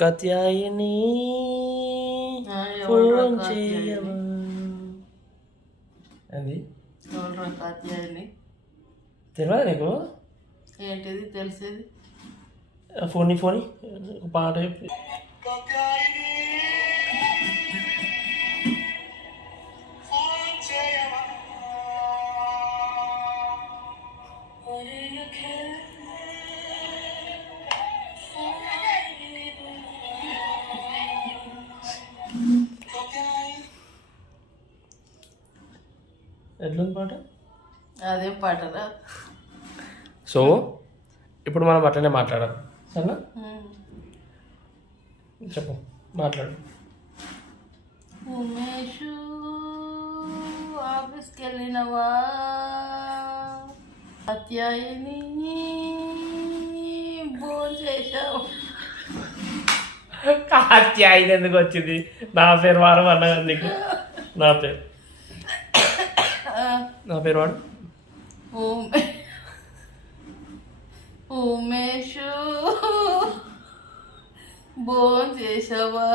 Katyayani phone చేయవా అది కాత్యాయని తెలియదా నీకు? ఏంటిది తెలిసేది? ఫోన్ పాట చెప్పి ఎట్లుంది పాట? అదేం పాటరా? సో ఇప్పుడు మనం అట్లనే మాట్లాడాలి సరేనా? చెప్పు మాట్లాడు. ఉమేషు ఆఫీస్కి వెళ్ళినవా? కాత్యాయని భోజనం చేసావు? కాత్యాయని ఎందుకు వచ్చింది? నా పేరు వారం అన్నగా నీకు. నా పేరు వాడు. ఉమేషు భోజనం చేసావా?